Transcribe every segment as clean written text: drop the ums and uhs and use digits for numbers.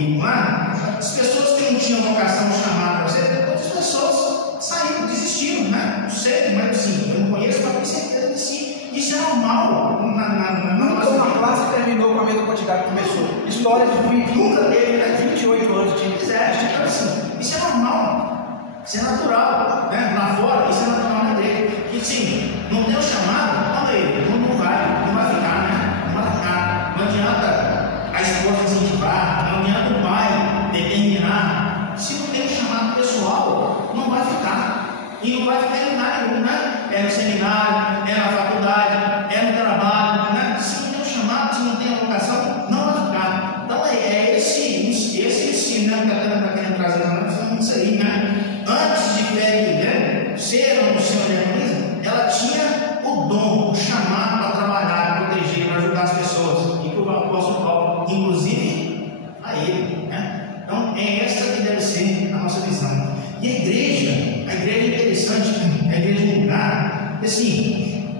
currículo lá, as pessoas que não tinham vocação chamada para ser, outras pessoas saíram, desistiram, né? Não sei, mas assim, eu não conheço, mas tenho certeza que sim. Isso é normal Nunca uma classe terminou com a mesma quantidade que começou. História de 20, nunca teve, né? 28 anos tinha. Então, assim, isso é normal, isso é natural, né? Lá fora, isso é natural na igreja. E sim, não tem o chamado, calma aí, não vai ficar, né? Não vai ficar. Não adianta a esposa incentivar, não adianta o pai determinar. Se não tem um chamado pessoal, não vai ficar. E não vai ficar em lugar nenhum, né? É no seminário, é na faculdade, é no trabalho, né? Se não tem um chamado, se não tem a vocação, não vai ficar. Então é esse ensino, né? Que está querendo trazer na nossa, isso aí, né? Antes de Peggy, né? Ser ou não ser diaconisa, ela tinha o dom, o chamado para trabalhar, proteger, para ajudar as pessoas. E que o apóstolo Paulo, inclusive, a ele, né? Então é essa que deve ser a nossa visão. E a igreja é interessante, a igreja é um lugar, assim,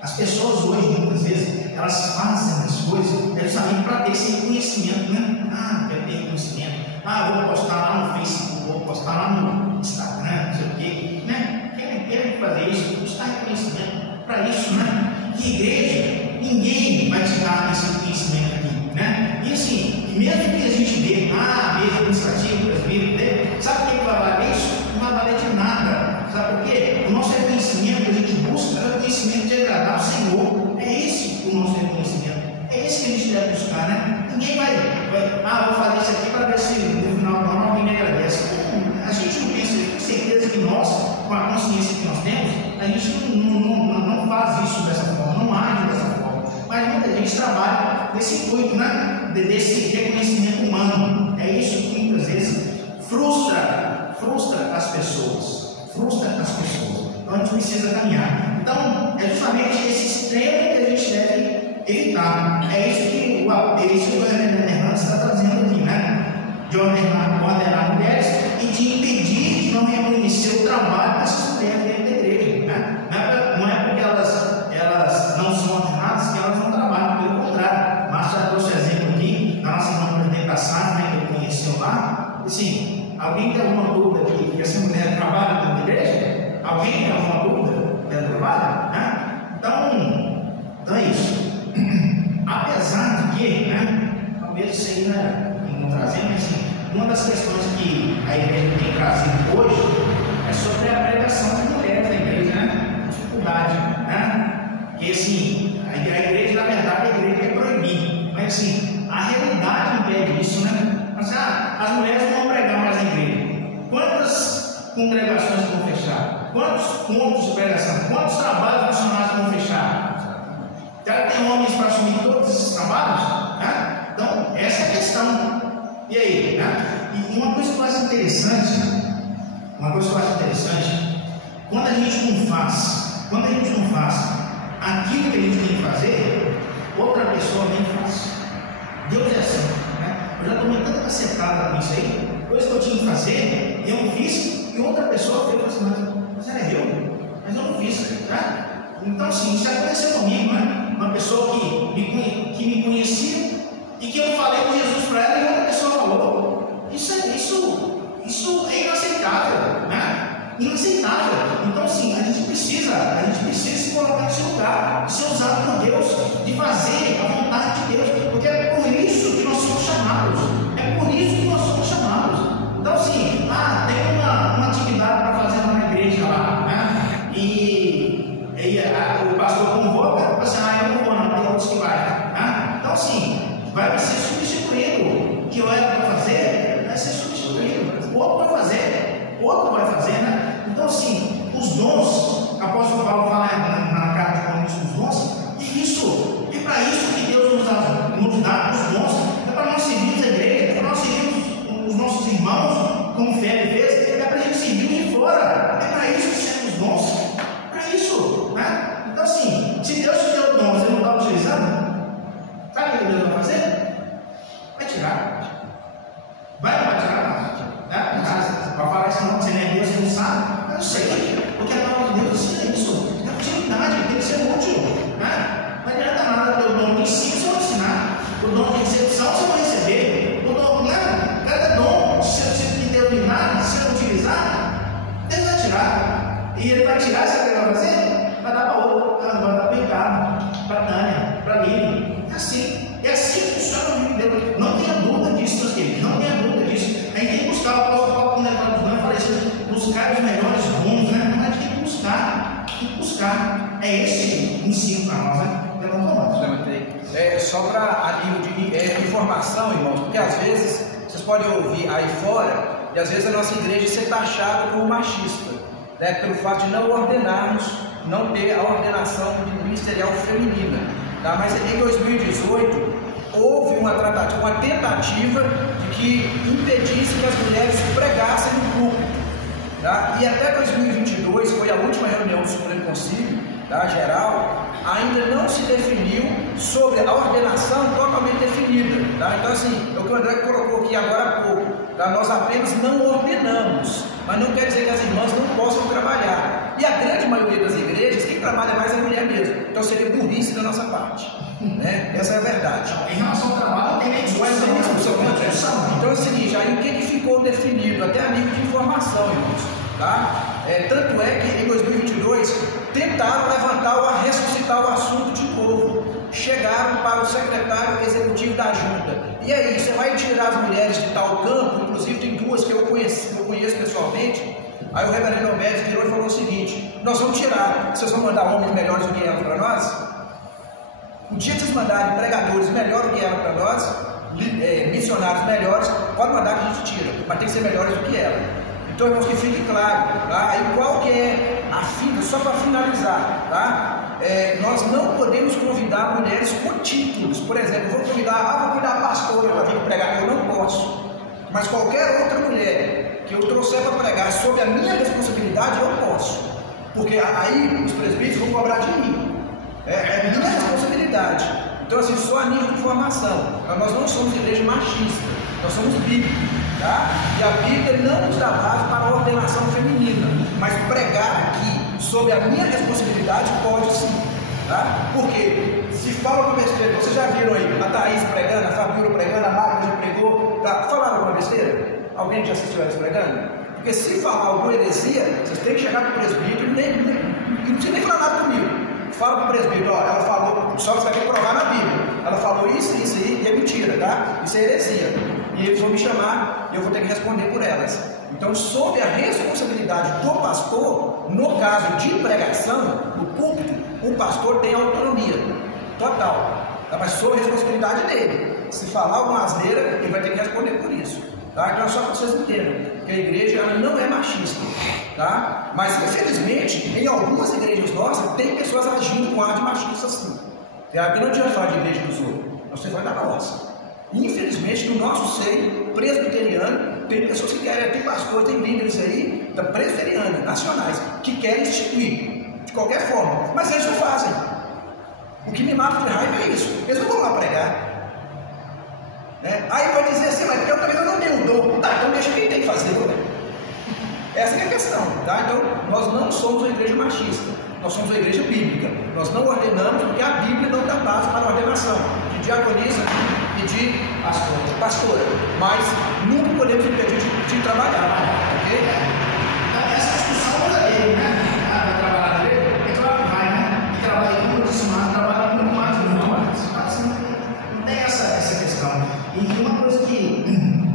as pessoas hoje, muitas vezes, elas fazem as coisas, justamente para ter esse conhecimento, né? Ah, quero ter conhecimento. Ah, vou postar lá no Facebook, vou postar lá no Instagram, não sei o quê, né? Querem fazer isso, buscar reconhecimento para isso, né? E igreja, ninguém vai te dar esse conhecimento aqui, né? E assim, mesmo que a gente vê, mesa administrativa, presbítero, sabe o que vai valer isso? Não vai valer de nada. Sabe por quê? O nosso reconhecimento que a gente busca é o reconhecimento de agradar ao Senhor. É esse o nosso reconhecimento. É esse que a gente deve buscar, né? Ninguém vai vou fazer isso aqui para ver se no final do ano alguém me agradece. A gente não pensa, eu tenho certeza que nós, com a consciência que nós temos, a gente não faz isso dessa forma, não age dessa forma. Mas muita gente trabalha nesse intuito, né? Desse reconhecimento humano. É isso que muitas vezes frustra as pessoas. Então a gente precisa caminhar. Então é justamente esse extremo que a gente deve evitar. É isso que o reverendo Hernandes está trazendo aqui, né? De ordenar mulheres e de impedir de não reconhecer o trabalho dessas mulheres dentro da igreja, né? Não é porque elas não são ordenadas que elas não trabalham, pelo contrário. Márcio já trouxe exemplo aqui da nossa irmã presidente da SAD, né, que ele conheceu lá. Assim, alguém tem alguma dúvida que essa mulher trabalha dentro da igreja? Alguém tem alguma dúvida que ela trabalha? Né? Então é isso. Apesar de que, né, talvez isso aí não trazendo, mas assim, uma das questões que a igreja tem trazido hoje é sobre a pregação das mulheres na igreja, né? Dificuldade, né? Porque assim, a igreja, na verdade, a igreja quer proibir, mas assim, a realidade impede isso, né? Mas, as mulheres não vão pregar mais na igreja. Quantas congregações vão fechar? Quantos pontos de pregação? Quantos trabalhos missionários vão fechar? Ela tem homens para assumir todos esses trabalhos? Né? Então, essa é a questão. E aí? Né? E uma coisa que eu acho interessante, quando a gente não faz aquilo que a gente tem que fazer, outra pessoa nem faz. Deus é assim, né? Eu já tomei tanta cacetada com isso aí, coisa que eu tinha que fazer, eu não fiz, e outra pessoa fez assim, mas era eu, mas eu não fiz, né? Então, assim, isso aconteceu comigo, né? Uma pessoa que me conhecia e que eu falei com Jesus para ela e outra pessoa falou. Isso é inaceitável, né? Inaceitável. Então, assim, a gente precisa se colocar nesse lugar, de ser usado por Deus, de fazer a vontade de Deus, porque é por isso que nós somos chamados. Então, assim, tem uma atividade para fazer na igreja lá, né? E o pastor convoca, você, eu não vou, não, tem outros que vai, né? Então, assim, vai ser substituído. O que eu era para fazer, vai ser substituído. Outro vai fazer, né? Então, assim, os dons, o apóstolo Paulo fala na carta de Coríntios, os dons, e para isso que Deus nos dá os dons, é para nós servirmos a igreja, é para nós servirmos os nossos irmãos, como Felipe fez, é para a gente servir de fora, é para isso que servem os dons, para isso, né? Então, assim, se Deus te deu dons e não está utilizando, sabe o que Deus vai fazer? Vai tirar. Vai tirar, né? Para falar isso, não, você não é Deus, você não sabe, mas eu sei, porque a palavra de Deus ensina isso, é utilidade, tem que ser útil, né? Não adianta nada ter o dom de ensino, você vai ensinar, o dom de recepção, você vai receber, o dom, né? só para a nível de informação, irmãos, porque às vezes vocês podem ouvir aí fora, e às vezes a nossa igreja ser taxada como machista, né, pelo fato de não ordenarmos, não ter a ordenação ministerial feminina. Tá? Mas em 2018 houve uma tentativa de que impedisse que as mulheres pregassem no púlpito. Tá? E até 2022, foi a última reunião do Supremo Concílio, tá, geral, ainda não se definiu sobre a ordenação totalmente definida. Tá? Então, assim, é o que o André colocou aqui agora há pouco. Tá? Nós apenas não ordenamos, mas não quer dizer que as irmãs não possam trabalhar. E a grande maioria das igrejas, quem trabalha mais é a mulher mesmo. Então seria burrice da nossa parte. Né? Essa é a verdade. Em relação ao trabalho, tem nem discussão. Então é o seguinte, aí o que ficou definido, até a nível de informação, irmãos. Tá? Tanto é que em 2022 tentaram ressuscitar o assunto de novo. Chegaram para o secretário executivo da junta. E aí, você vai tirar as mulheres de tal campo? Inclusive tem duas que eu conheço pessoalmente. Aí o reverendo Alberto virou e falou o seguinte: nós vamos tirar, vocês vão mandar homens melhores do que ela para nós? O dia que vocês mandarem pregadores melhores do que ela para nós, missionários melhores, pode mandar que a gente tira, mas tem que ser melhores do que ela. Então, irmãos, que fique claro, tá? Aí qual que é a fita, só para finalizar, tá? Nós não podemos convidar mulheres com títulos. Por exemplo, eu vou convidar a pastora para vir pregar, eu não posso. Mas qualquer outra mulher que eu trouxer para pregar sob a minha responsabilidade, eu posso. Porque aí os presbíteros vão cobrar de mim. É minha responsabilidade. Então, assim, só a nível de formação. Nós não somos igreja machista, nós somos bíblicos. Tá? E a Bíblia não nos dá base para a ordenação feminina, mas pregar aqui sob a minha responsabilidade pode sim, tá? Porque se fala uma besteira, vocês já viram aí a Thaís pregando, a Fabiola pregando, a Magda já pregou, tá? Falaram alguma besteira? Alguém já assistiu elas pregando? Porque se falar alguma heresia, vocês têm que chegar para o presbítero e não precisa nem falar nada comigo. Fala para o presbítero, ó, ela falou, só você vai ter que provar na Bíblia. Ela falou isso aí, e é mentira, tá? Isso é heresia. E eles vão me chamar e eu vou ter que responder por elas. Então, sob a responsabilidade do pastor, no caso de pregação, no púlpito, o pastor tem autonomia total, tá? Mas sob a responsabilidade dele. Se falar alguma asneira, ele vai ter que responder por isso. Tá? Então, só para vocês entenderem que a igreja ela não é machista. Tá? Mas, infelizmente, em algumas igrejas nossas, tem pessoas agindo com ar de machista assim. Aqui não adianta falar de igreja dos outros, você vai na nossa. Infelizmente, no nosso seio presbiteriano, tem pessoas que querem, tem pastores, tem líderes aí, da presbiteriana, nacionais, que querem instituir de qualquer forma, mas eles não fazem. O que me mata de raiva é isso, eles não vão lá pregar. Aí vai dizer assim, mas porque eu também não tenho dom. Tá, então deixa quem tem que fazer. Essa é a questão, tá? Então, nós não somos uma igreja machista, nós somos uma igreja bíblica. Nós não ordenamos porque a Bíblia não dá base para a ordenação de diaconisa e de pastora, mas nunca podemos impedir de trabalhar, ok? Então, essa discussão da lei, né? Vai trabalhar na lei, porque vai, né? E trabalha, como eu disse, mais, trabalha muito mais, não tem essa questão. E uma coisa que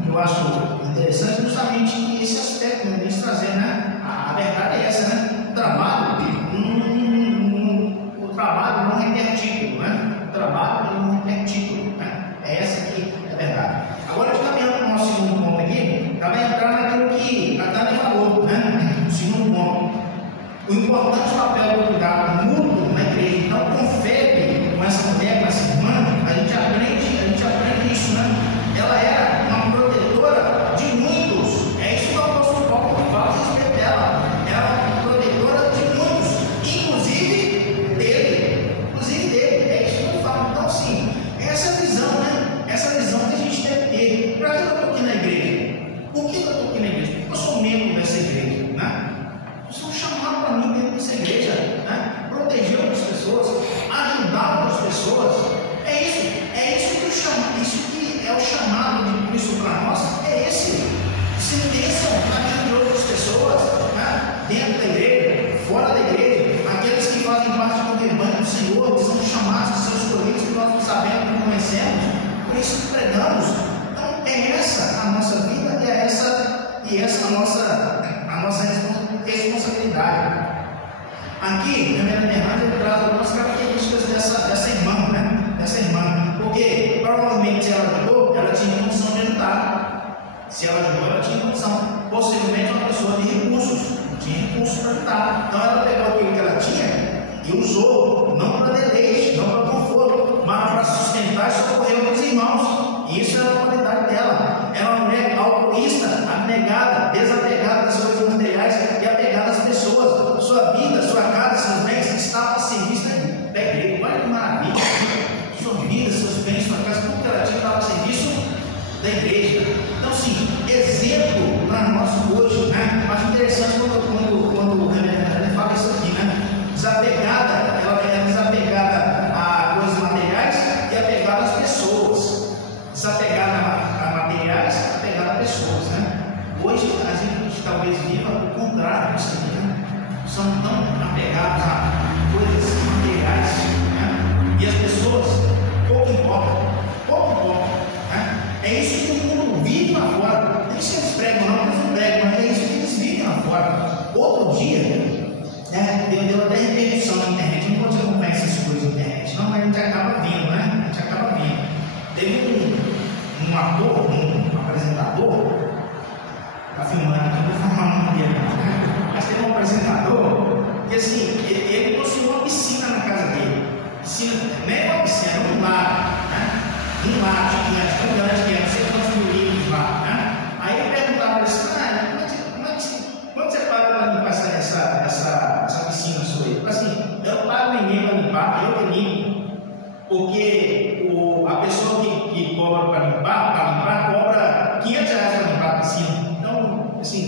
eu acho interessante é justamente esse aspecto, né? De trazer, né? A verdade é essa, né? O trabalho não requer título, né? O trabalho não requer título, né? É essa aqui a verdade. Agora, caminhando para o nosso segundo ponto aqui, vai entrar naquilo que a Tânia falou, né? O segundo ponto. O importante papel do cuidado mútuo na igreja. Então, confere com essa mulher, com essa irmã, a gente aprende isso, né? Ela era uma protetora de muitos. É isso que o apóstolo Paulo fala a respeito dela. Ela é uma protetora de muitos, inclusive dele. É isso que eu falo. Então, assim, essa visão, né? Essa visão que a gente deve ter. Para que eu estou aqui na igreja? Por que eu estou aqui na igreja? Porque eu sou membro dessa igreja, né? São chamados para mim dentro dessa igreja, né? Proteger outras pessoas, ajudar outras pessoas. É isso que é o chamado de Cristo para nós. É esse. Se pensam na vida de outras pessoas, né? Dentro da igreja, fora da igreja, aqueles que fazem parte do rebanho do Senhor, que são chamados, que são escolhidos, que nós não sabemos, não conhecemos, por isso que pregamos. Então, é essa a nossa vida, e essa a nossa responsabilidade. Aqui, na minha verdade, ele traz algumas características dessa irmã, né? Dessa irmã. Porque Porque provavelmente se ela ajudou, ela tinha condição de ajudar. Se ela ajudou, ela tinha condição. Possivelmente uma pessoa de recursos, tinha recursos para ajudar. Então ela pegou aquilo que ela tinha e usou, não para deleite, não para conforto, mas para sustentar e socorrer outros irmãos. E isso é a qualidade dela. Ela é uma mulher altruísta, abnegada, desapegada das coisas materiais e apegada às pessoas. Sua vida, sua casa, seus bens estavam a serviço da igreja. Olha que maravilha! Sua vida, seus bens, sua casa, tudo que ela tinha estava a serviço da igreja. Então, sim, exemplo para nós hoje, né? Mas interessante quando o reverendo fala isso aqui, né? Desapegada, ela é desapegada a coisas materiais e apegada às pessoas. Desapegada a materiais, apegada a pessoas, né? Hoje a gente talvez viva o contrário disso aqui, né? São tão apegados a coisas materiais, né? E as pessoas pouco importam, né? É isso que o mundo vive lá fora. Não é isso que eles pregam, não, eles não pregam, mas é isso que eles vivem lá fora. Outro dia, né, deu até repercussão na internet. Não pode acompanhar essas coisas na internet, não, mas a gente acaba vendo, né? A gente acaba vendo. Teve um ator, um apresentador, está filmando aqui, não vou falar o nome dele, né? Mas teve um apresentador que assim, ele construiu uma piscina na casa dele. Piscina, nem uma piscina, um lago, né? Um lago gigante, tão grande que é, não sei quantos mil litros lá, né? Aí ele perguntava para ele assim, quanto você paga para limpar essa piscina sua aí? Ele falou assim, eu não pago ninguém para limpar, eu que limpo. Porque a pessoa que cobra para limpar, cobra R$500 para limpar a piscina. Então, assim,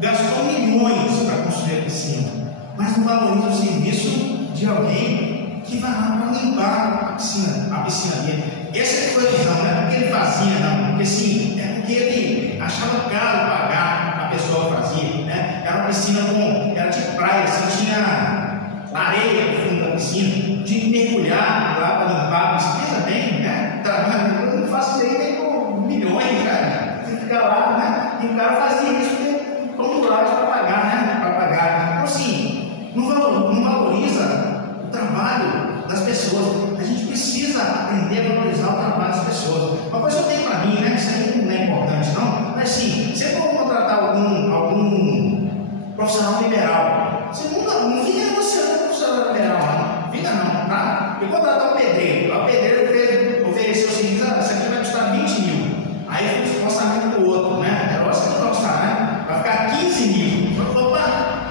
gastou milhões para construir a piscina, mas não valoriza o serviço de alguém que vai lá para limpar a piscina dele. Essa foi a visão, não é porque ele fazia, não, porque sim, é porque ele achava caro pagar a pessoa que fazia, né? Era uma piscina era tipo praia, assim, tinha areia no fundo da piscina, tinha que mergulhar lá para limpar a piscina. Pensa bem, né? Eu não faço isso aí nem por milhões, cara. Você fica lá, né? E o cara fazia isso porque vamos lá para pagar, né? Para pagar. Então, assim, não valoriza o trabalho das pessoas. A gente precisa aprender a valorizar o trabalho das pessoas. Uma coisa que eu tenho para mim, né? Isso aí não é importante, não. Mas, sim, se eu for contratar algum profissional liberal, você não fica negociando com o profissional liberal, não. Fica não, tá? Eu contratar um pedreiro. O pedreiro ofereceu o seguinte: isso aqui vai custar 20 mil. Aí fez o orçamento do outro, né? É lógico que não vai custar, né? Vai ficar 15 mil. Eu falei, opa,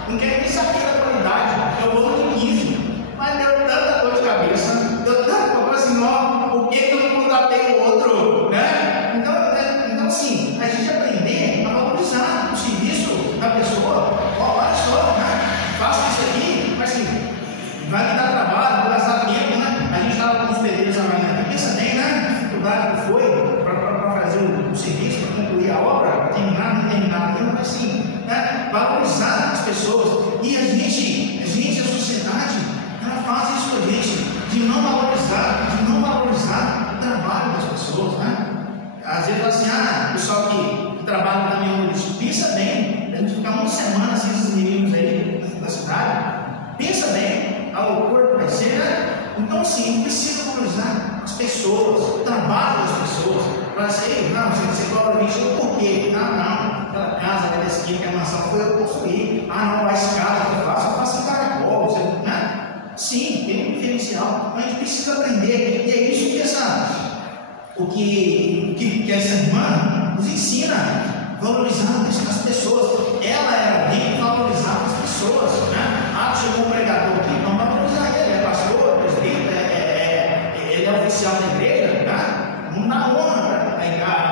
não quero nem saber da qualidade, eu vou de 15. Mas deu tanta dor de cabeça, deu tanta coisa assim, ó, por que eu não contratei o outro, né? Então assim, a gente aprender a valorizar o serviço da pessoa. Ó, olha só, né? Faça isso aqui, mas assim, vai me dar trabalho, vai gastar tempo, né? A gente estava com os pedreiros amanhã aqui, pensa bem, né? A dificuldade que foi para fazer o serviço, para concluir a obra, terminar, não terminar, mas assim, né? Valorizar as pessoas. E a gente, a sociedade, ela faz isso com a gente, de não valorizar o trabalho das pessoas, né? Às vezes fala assim, o pessoal que trabalha no caminhão, pensa bem, a gente ficar uma semana sem esses meninos aí da cidade, pensa bem, a loucura que vai ser, né? Então sim, precisa valorizar as pessoas, o trabalho das pessoas, para ser, não, você cobra 20, por quê? Não, aquela casa da esquina, que a mansão foi eu construir, não, a escada que eu faço em caracol, né? Sim, tem um diferencial, mas a gente precisa aprender, e é isso que essa irmã nos ensina, valorizar as pessoas. Ela era alguém que valorizava as pessoas, né? Chegou um pregador aqui, vamos valorizar ele, é pastor, presbítero, ele é oficial da igreja, né? Vamos dar honra, a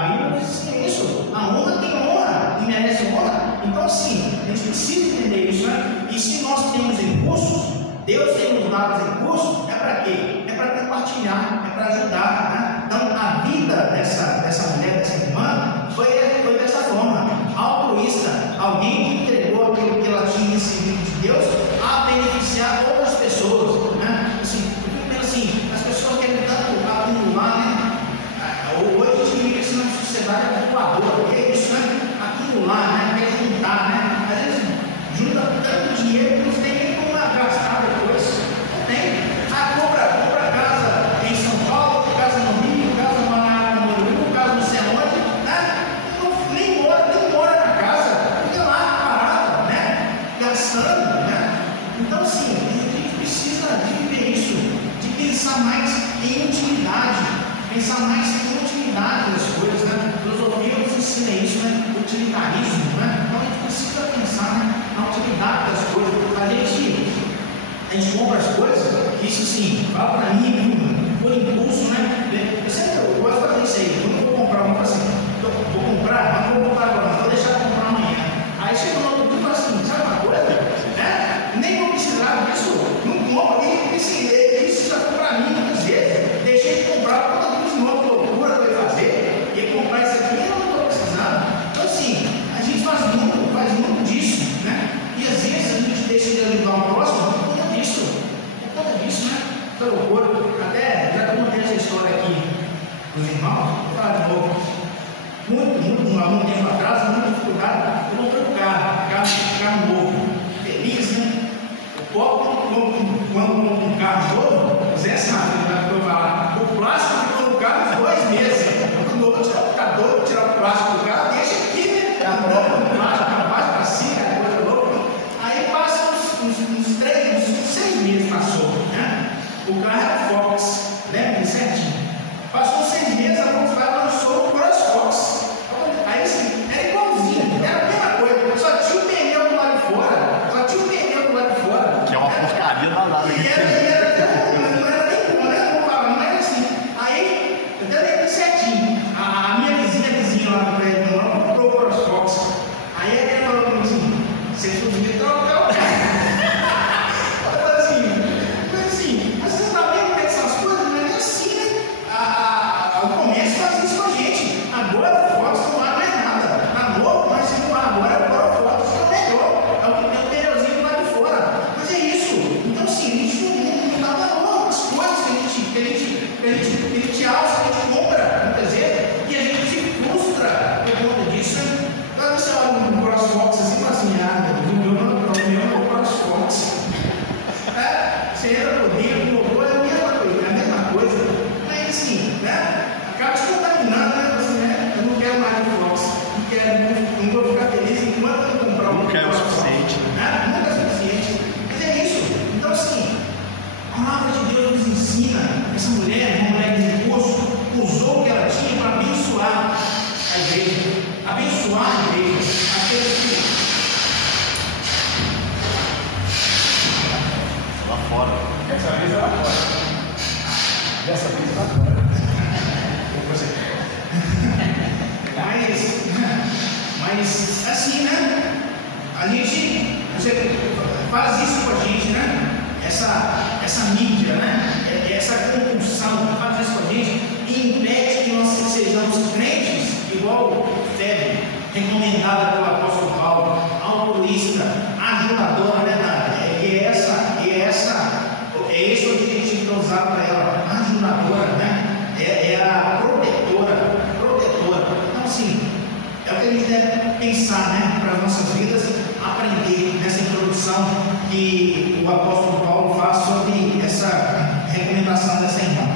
Bíblia diz isso, a honra tem honra, e merece honra. Então assim, a gente precisa entender isso, né? E se nós temos recursos, Deus tem nos dado recursos, é para quê? É para compartilhar, é para ajudar, né? Então a vida dessa mulher, dessa irmã, foi dessa forma, altruísta, alguém que entregou aquilo que ela tinha recebido de Deus a beneficiar outras pessoas, né? Assim, as pessoas querem tanto acumular, né? Hoje a gente vive assim numa sociedade acumuladora, que é isso, né? Acumular, né? Quer juntar, né? Às vezes junta tanto dinheiro que não tem nem como gastar depois. Não tem. Compra casa em São Paulo, casa no Rio, assim, fala para mim, por impulso, né? Eu gosto de fazer isso aí. Eu não vou comprar uma assim, vou comprar, mas não vou comprar agora, não, vou deixar de comprar amanhã. Aí chega no outro dia e fala assim, sabe uma coisa? Né? Nem vou precisar disso, não compro, e assim, isso já foi para mim muitas vezes. Deixei de comprar por conta disso, uma loucura que eu ia fazer, e comprar isso aqui eu não estou precisando. Então assim, a gente faz muito disso, né? E às vezes a gente deixa de ajudar o próximo por conta disso, né? Essa loucura. Até já contei essa história aqui dos irmãos, vou falar de novo. Muito tempo atrás, muita dificuldade, eu comprei um carro novo, feliz, né? O pobre, quando compra um carro novo, o Zé sabe, né? Eu vou falar, o plástico ficou no carro uns 2 meses. Eu não vou ficar doido, tirar o plástico do carro, deixa aqui, né? A prova do plástico, para baixo, para cima, coisa louca. Aí passa uns 6 meses passou, né? O carro era Fox, lembra certinho? Passou 6 meses, a Volkswagen lançou o CrossFox. Aí assim, era igualzinho, era a mesma coisa, só tinha o pneu do lado de fora, Que é uma porcaria danada. Não era nem bom, né? Não era assim. Aí, eu até lembro certinho, a minha vizinha lá no prédio, ela comprou o CrossFox. Aí ela falou para mim assim, você podia trocar o carro. Eu falei assim, mas você está vendo como é que são as coisas? Não é nem assim, né? O comércio faz isso com a gente. Agora o Fox não há mais nada. Na novo, mas se não há agora, o Fox está melhor. É o que tem o pneuzinho lá de fora. Mas é isso. Então, assim, a gente não dá valor às coisas que a gente acha, que a gente compra, muitas vezes, e a gente se frustra por conta disso. Quando você olha no CrossFox assim, fala assim, o meu é o CrossFox. Você entra por dentro, colocou, é a mesma coisa. Mas assim, né? Acaba se contaminando, né? Você, né? Eu não quero mais o Fox, não vou ficar feliz enquanto eu não comprar um. Nunca é o suficiente. Nunca é o suficiente. Mas é isso. Então, assim, a palavra de Deus nos ensina. Essa mulher, uma mulher de recurso, usou o que ela tinha para abençoar a igreja. Abençoar a igreja. Aqueles que. Lá fora. Dessa vez ela fora. Dessa vez ela fora. Mas assim, né? A gente faz isso com a gente, né? Essa mídia, né? Essa compulsão faz isso com a gente e impede que nós sejamos crentes igual Febe, recomendada pelo apóstolo Paulo, altruísta, ajudadora, né? É esse o objetivo que é usado para ela, ajudadora, né? É a protetora. Então, assim, é o que a gente deve pensar, né? Para as nossas vidas, aprender nessa introdução que o apóstolo Paulo faz sobre essa recomendação dessa irmã.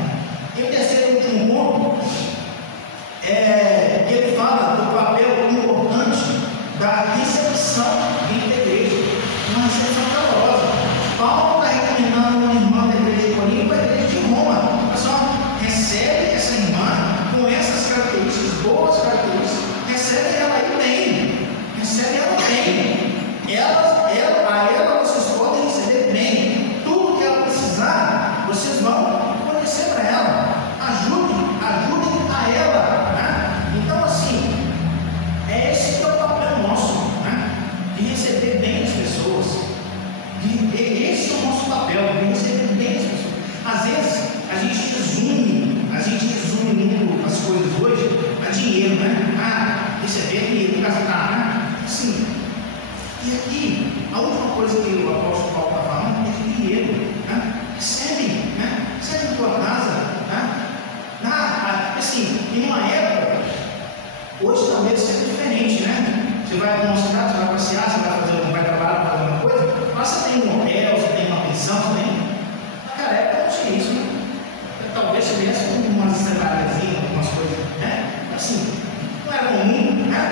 E o terceiro e último ponto ele fala do papel importante da recepção dentro da igreja, uma recepção calorosa. Paulo está recomendando uma irmã da igreja de Corinto para a igreja de Roma. Pessoal, recebe essa irmã com essas características, boas características, recebe ela aí bem, a ela vocês podem receber bem, tudo que ela precisar, vocês vão fornecer para ela, ajudem a ela, né? Então, assim, esse que é o papel nosso, né? De receber bem as pessoas, esse é o nosso papel, de receber bem as pessoas. Às vezes, a gente resume muito as coisas hoje a dinheiro, né? Receber dinheiro, gastar, né? Sim. E aqui, a última coisa que o apóstolo Paulo está falando é de dinheiro, né? Recebe na tua casa, né? Assim, em uma época, hoje talvez seja diferente, né? Você vai para uma cidade, você vai passear, você vai trabalhar, fazer alguma coisa, mas você tem um hotel, você tem uma pensão, você tem. Naquela época não tinha isso, né? Talvez você viesse com umas cenárias, algumas coisas, né? Assim, não era comum, né?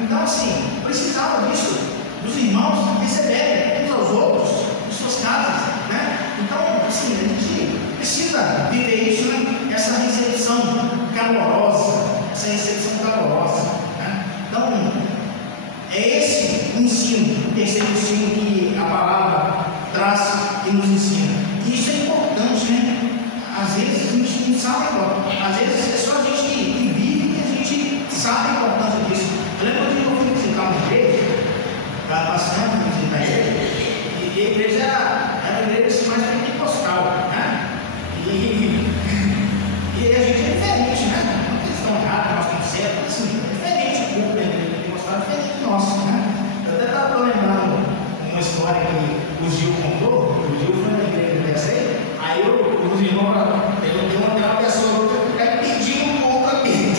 Então, assim, precisava disso, dos irmãos receberem uns aos outros, em suas casas, né? Então, assim, a gente precisa viver isso, né? Essa recepção calorosa, né? Então, é esse o ensino, o terceiro ensino que a palavra traz e nos ensina. E isso é importante. sabe, às vezes é só a gente que vive que a gente sabe a importância disso. Eu lembro que eu fui visitar uma igreja, estava passando, fui visitar a igreja, e a igreja era a igreja mais pentecostal, né? E a gente é diferente, né? Não é questão errada, nós estamos certos, assim, é diferente o povo da igreja pentecostal, é diferente do nosso, né? Eu até estava lembrando uma história que o Gil contou. O Gil foi na igreja dessa aí os irmãos, tem uma pessoa que fica pedindo um pouco aqui.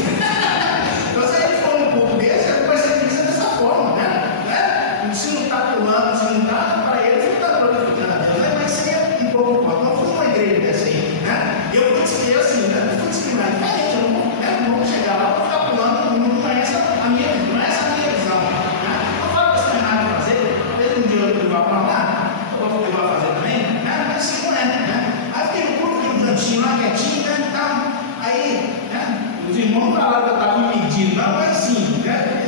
Então, se a gente for um pouco desse, vai ser dessa forma, né? Se não está pulando, se não está, para eles não está glorificando a Deus, né? Mas seria um pouco forte. Não foi uma igreja dessa aí, né? E eu fui assim, né? Eu fui discriminar diferente, eu não vou chegar lá para ficar pulando, não é essa a minha visão, né? Não falo que isso é errado de fazer, talvez um dia eu vá para lá, eu vou fazer também, né? Mas assim não é, né? Aí fiquei um pouco no cantinho lá, quietinho, né? Então, aí, né? Os irmãos falaram que eu estava me pedindo, não, mas assim, né?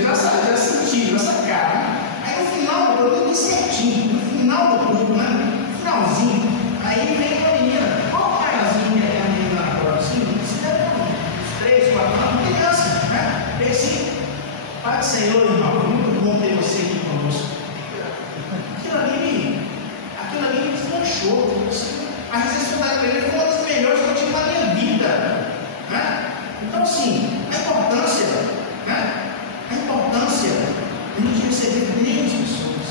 Já senti, já sacaram, né? Aí no final, eu dei certinho, no final do culto, né? No finalzinho, aí veio uma menina, qual o maiorzinho que é a menina na prova, assim, uns 3, 4 anos, criança, né? Veio assim, Pai do Senhor, irmão, muito bom ter você aqui conosco. Aquilo ali me desmanchou. A recepção da igreja foi uma das melhores que eu tive na minha vida, né? Então, assim, a importância, né? A importância de a gente receber bem as pessoas.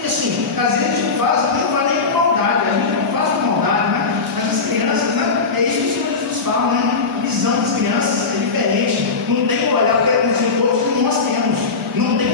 E assim, às vezes a gente não faz nem com maldade, a gente não faz com maldade, né? Mas as crianças, né? É isso que o Senhor Jesus fala, né? A visão das crianças é diferente. Não tem que olhar para eles todos como nós temos. Não tem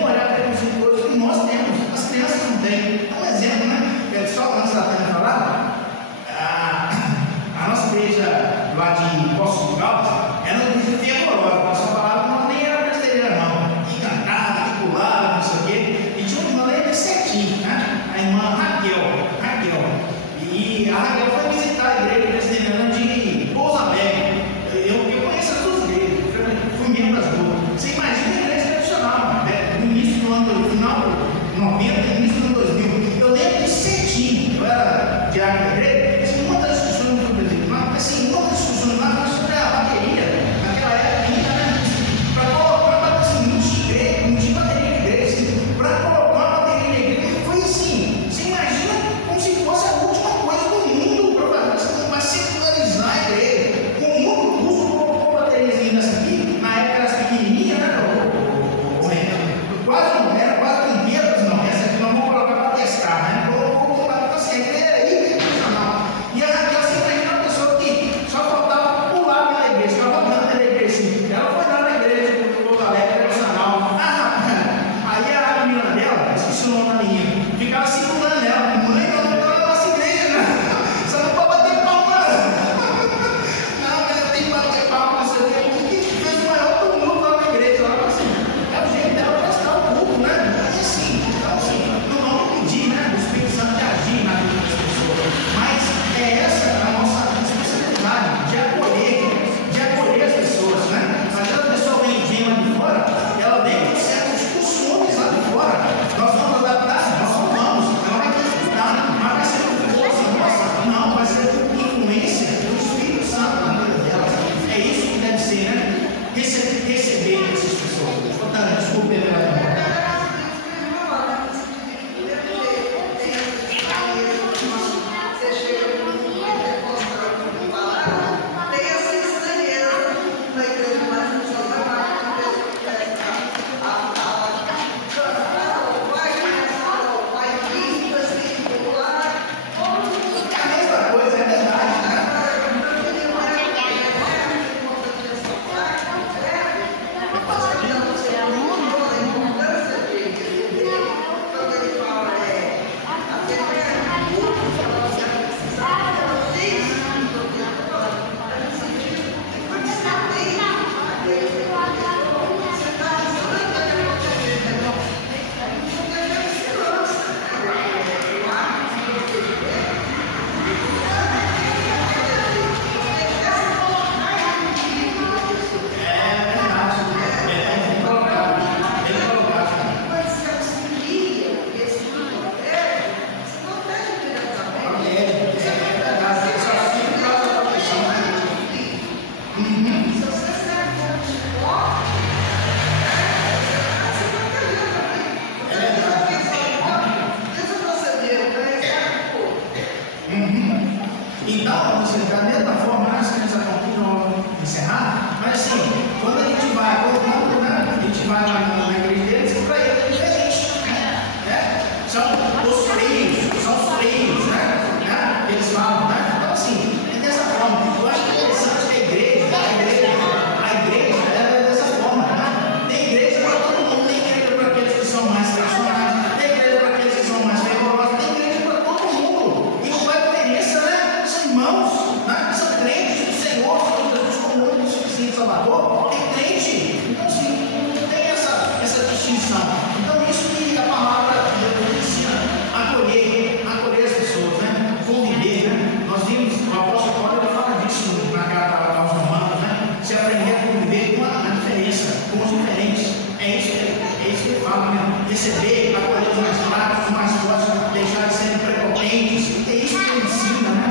É isso que ele fala, né? Receber, acolher os mais fracos, os mais fortes, deixar de serem prepotentes. É isso que ele ensina, né?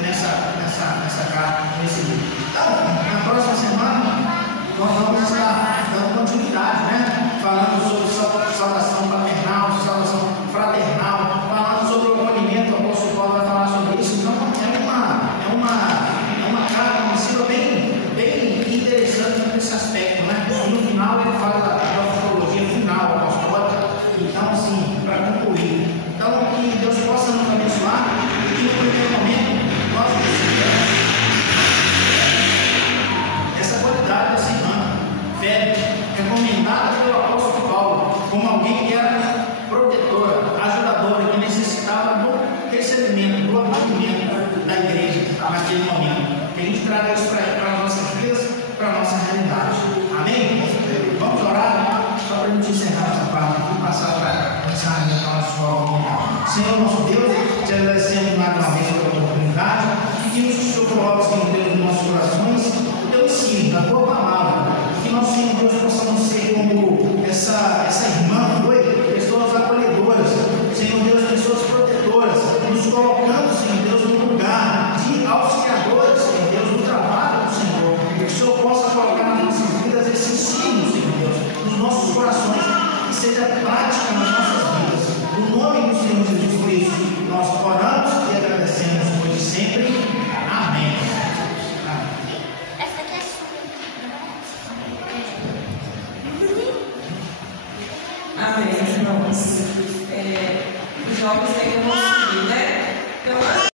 Nessa carta, nesse livro. Então, na próxima semana, nós vamos estar dando continuidade, né? Falando sobre salvação paternal, salvação fraternal, falando sobre o acolhimento. O apóstolo Paulo vai falar sobre isso. Então, é uma carta, uma ensino bem interessante nesse aspecto, né? E no final ele fala da teologia final, apostólica. Então, assim, para concluir. Então, que Deus possa nos abençoar e que no primeiro momento nós precisamos essa qualidade dessa irmã, fé, recomendada pelo apóstolo Paulo, como alguém que era protetora, ajudadora, que necessitava do recebimento, do acolhimento da igreja naquele momento. Que a gente traga isso para as nossas vidas, para a nossa realidade. Amém? Vamos orar? Só para a gente encerrar essa parte e passar para a mensagem da nossa escola. Senhor nosso Deus, te agradecemos mais uma vez pela oportunidade e que nos coloques em Deus.